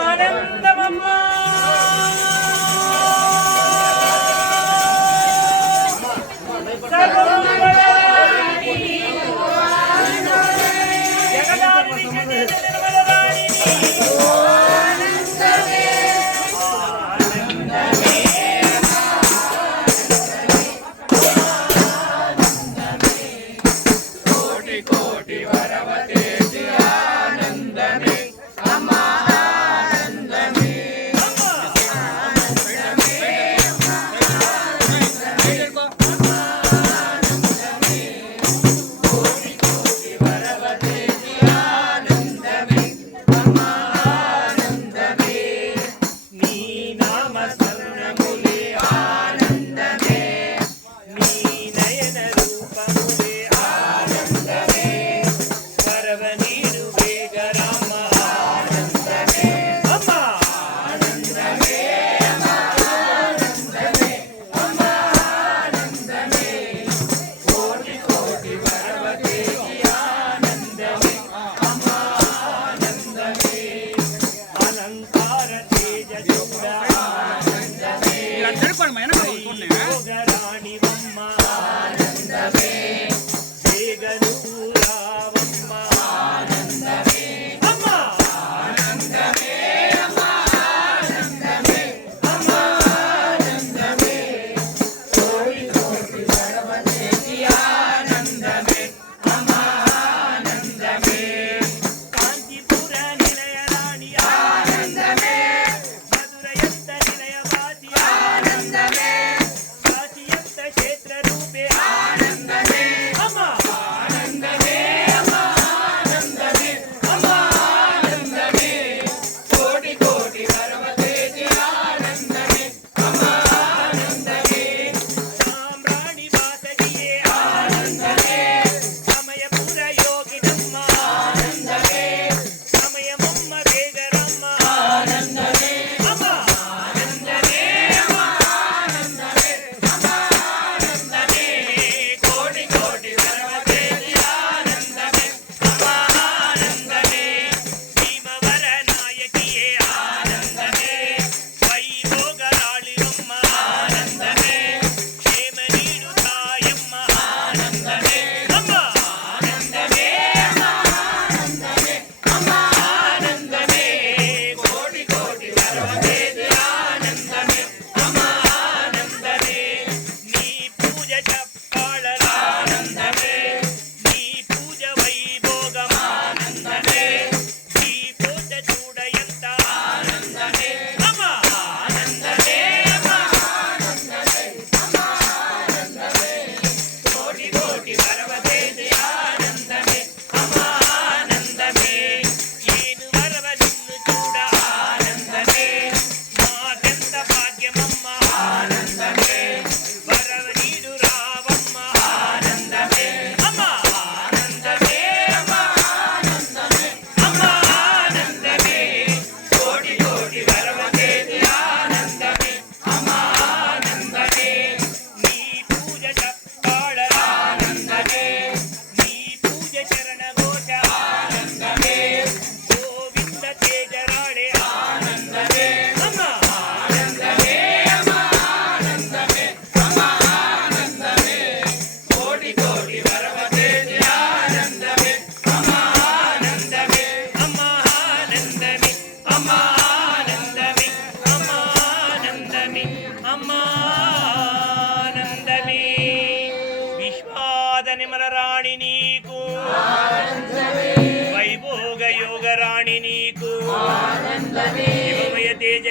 ఆనందమమ్మా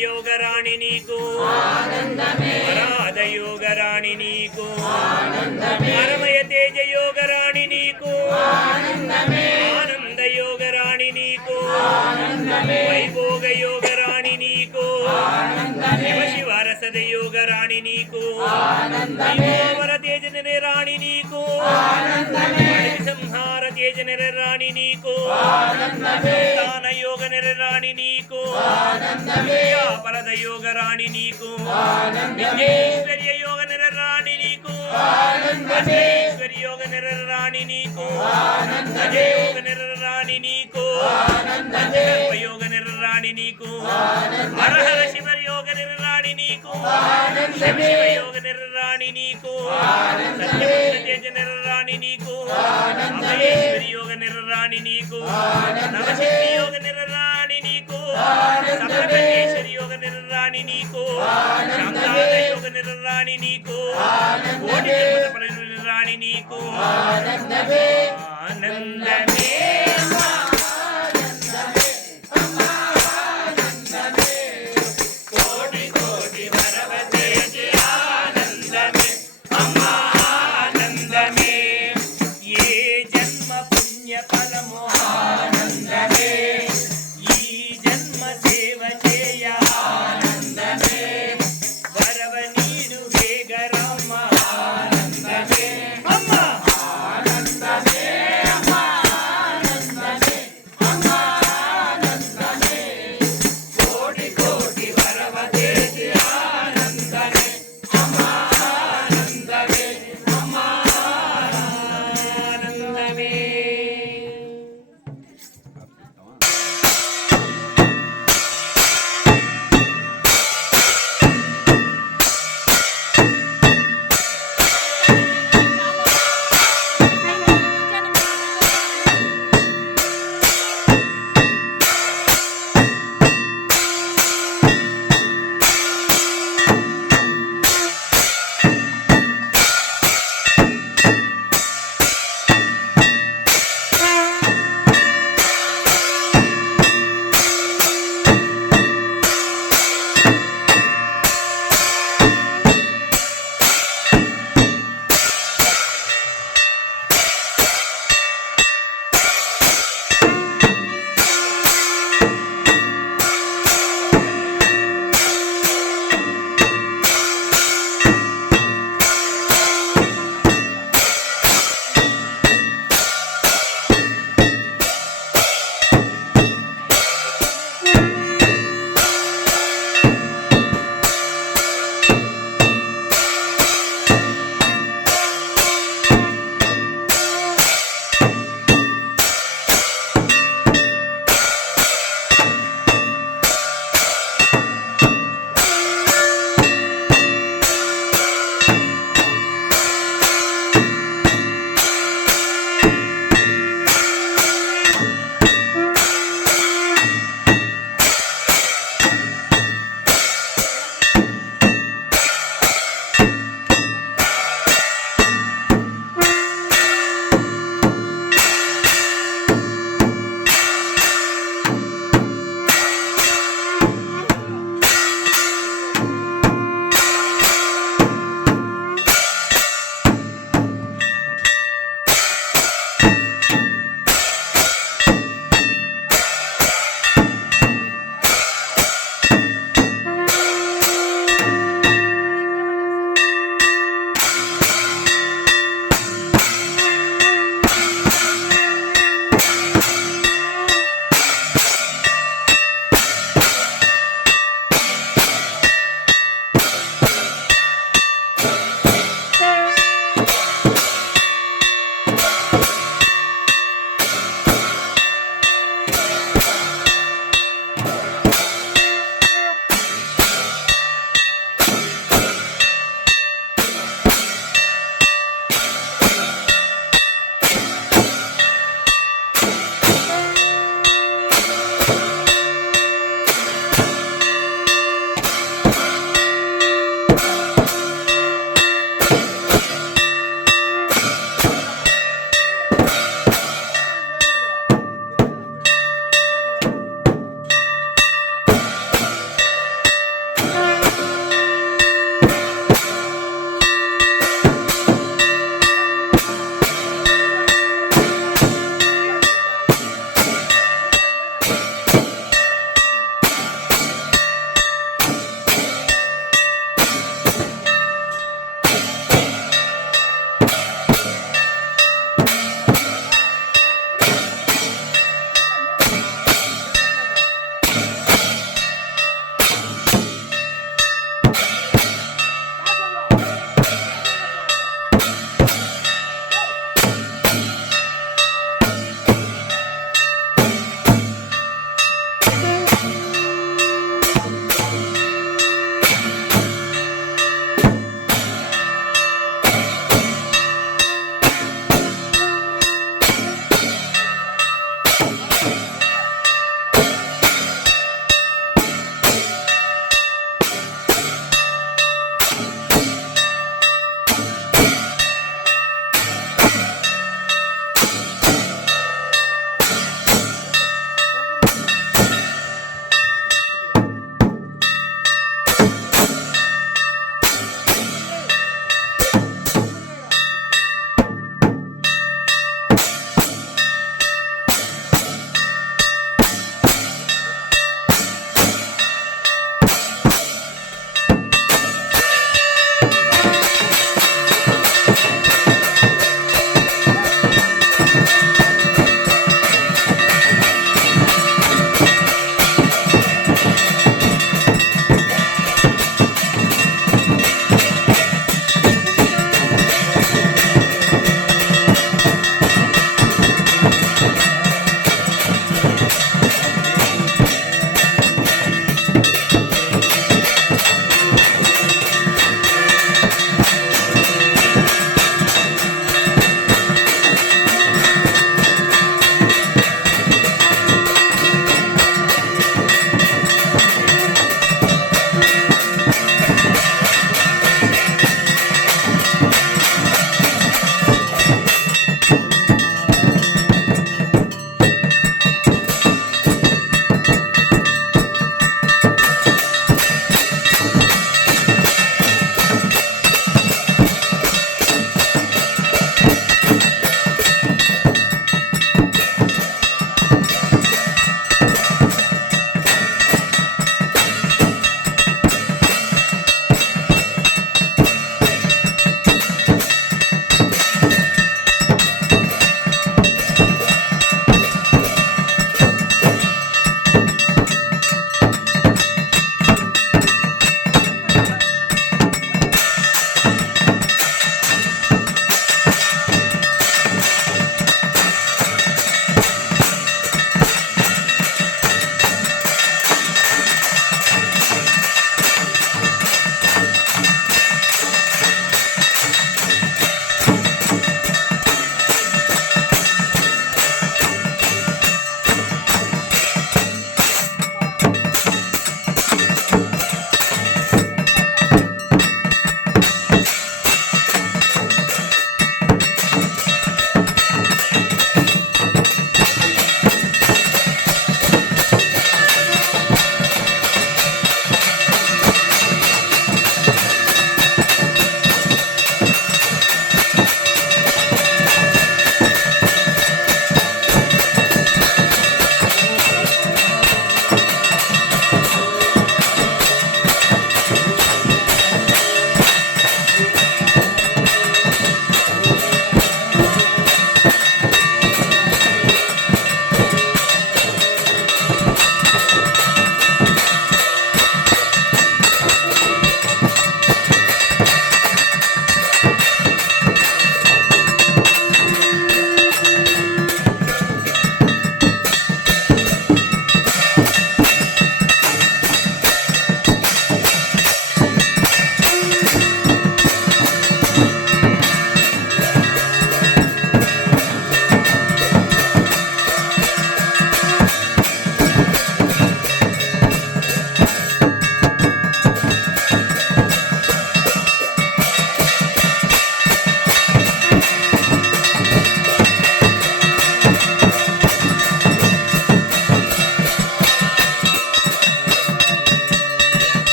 योगराणि नीकु आराध योगराणि नीकु परमय तेज योगराणि नीकु आनंद योगराणि नीकु वैभोग योगराणि नीकु शिव शिव रसद योगराणि नीकु वर तेज राणि नीकु संहार तेज राणि नीकु दान योग राणि नीकु परद योग राणि नीकु विद्येश्वर्य योग राणि नीकु अधीश्वर्य योग యోగ నిరరాణి నీకు అజయోగ నిరరాణి నీకు యోగ నిరరాణి నీకు హర హర శివ యోగ నిరరాణి నీకు శివ యోగ నిరరాణి నీకు సత్యవంత తేజ నిరరాణి నీకు అభయేశ్వరి యోగ నిరరాణి నీకు నవశక్తి యోగ నిరరాణి నీకు సప్తకంఠేశ్వరి యోగ నిరరాణి నీకు శాంతాద యోగ నిరరాణి నీకు కోటి జన్మద ఫల నిరరాణి నీకు ఆనందమే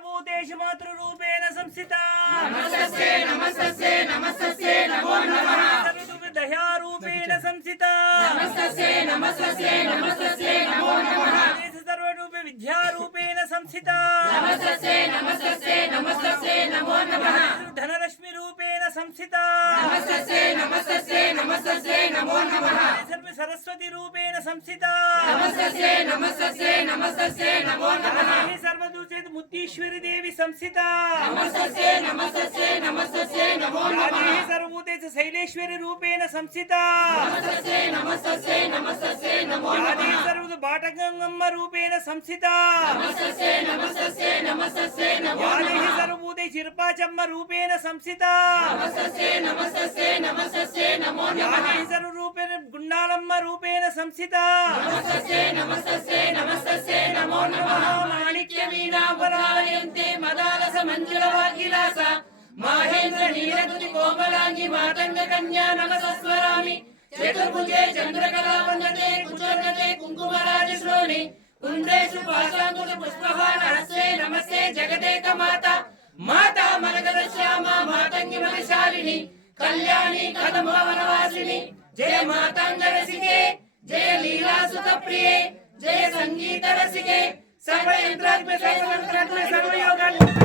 सर्वभूतेषु मातृरूपेण संस्थिता नमस्तस्यै नमस्तस्यै नमस्तस्यै नमो नमः दयारूपेण संस्थिता नमस्तस्यै नमस्तस्यै नमस्तस्यै नमो नमः सर्वरूप विद्यारूपेण संस्थिता नमस्तस्यै नमस्तस्यै नमस्तस्यै नमो नमः धनलक्ष्मी रूपेण संस्थिता नमस्तस्यै नमस्तस्यै नमस्तस्यै नमो नमः सर्व सरस्वती रूपेण संस्थिता नमस्तस्यै नमस्तस्यै नमस्तस्यै नमो नमः सर्वदूषित मुक्तीश्वरी देवी संस्थिता नमस्तस्यै नमस्तस्यै नमस्तस्यै नमो नमः सर्वभूतेषु शैलेश्वरी रूपेण संस्थिता नमस्तस्यै नमस्तस्यै नमस्तस्यै नमो नमः सर्व बाटगंगम्म रूपेण संस्थिता नमस्तस्यै नमस्तस्यै नमस्तस्यै नमो नमः सर्वभूते शिरपाचम्म रूपेण संस्थिता नमस्तस्यै नमस्तस्यै नमस्तस्यै नमो नमः सर्वरूपेण गुण्डालम्म रूपेण संस्थिता नमस्तस्यै नमस्तस्यै नमस्तस्यै नमो नमः माणिक्यवीणापरायन्ते मदालस मञ्जुलवाग्विलास माहेन्द्र नीलतुति कोमलांगी मातंग कन्या नमस्स्वरामि चतुर्भुजे चंद्रकलावन्दते कुचोन्नते कुङ्कुमराजश्रोणि कुण्डेषु पाशाङ्कुश पुष्पहारहस्ते नमस्ते जगदेक माता माता मरकतश्यामा मातंगी मनशालिनी कल्याणी कदम्बवनवासिनी जय मातंग रसिके जय लीला सुतप्रिये जय संगीत रसिके सर्वयंत्रात्मक सर्वयोगात्मक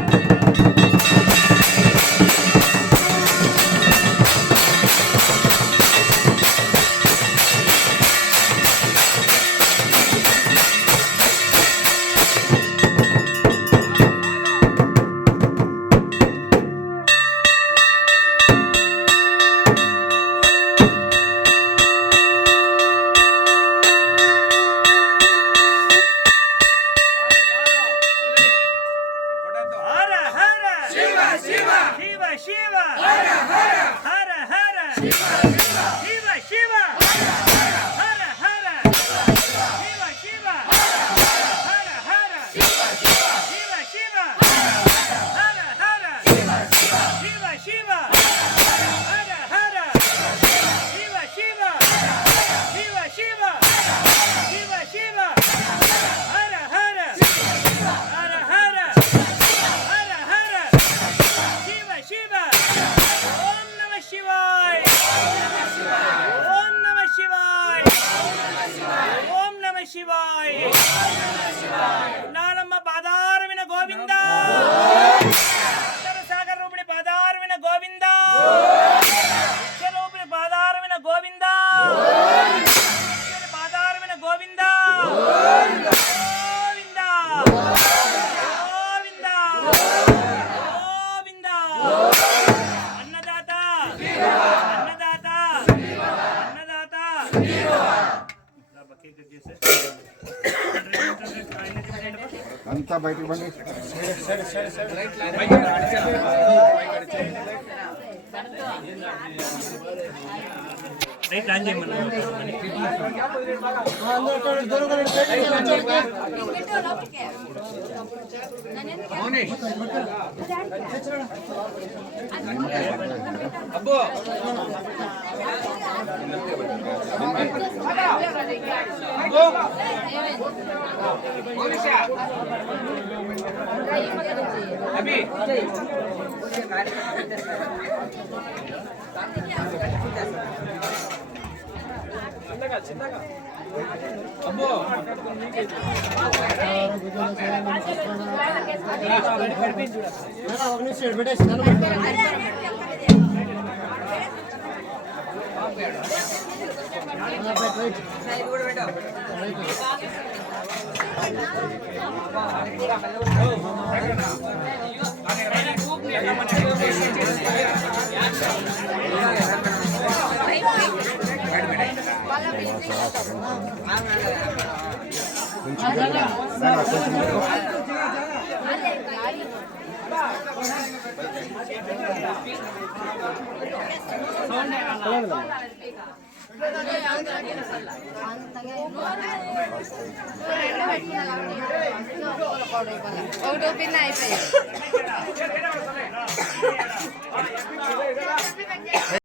అంతా బయటకు బండి రైట్ ఆన్ చేయమన్నా అబ్బో అభి చిన్నగా అబ్బో ఒకటో పిన్ అయిపోయింది.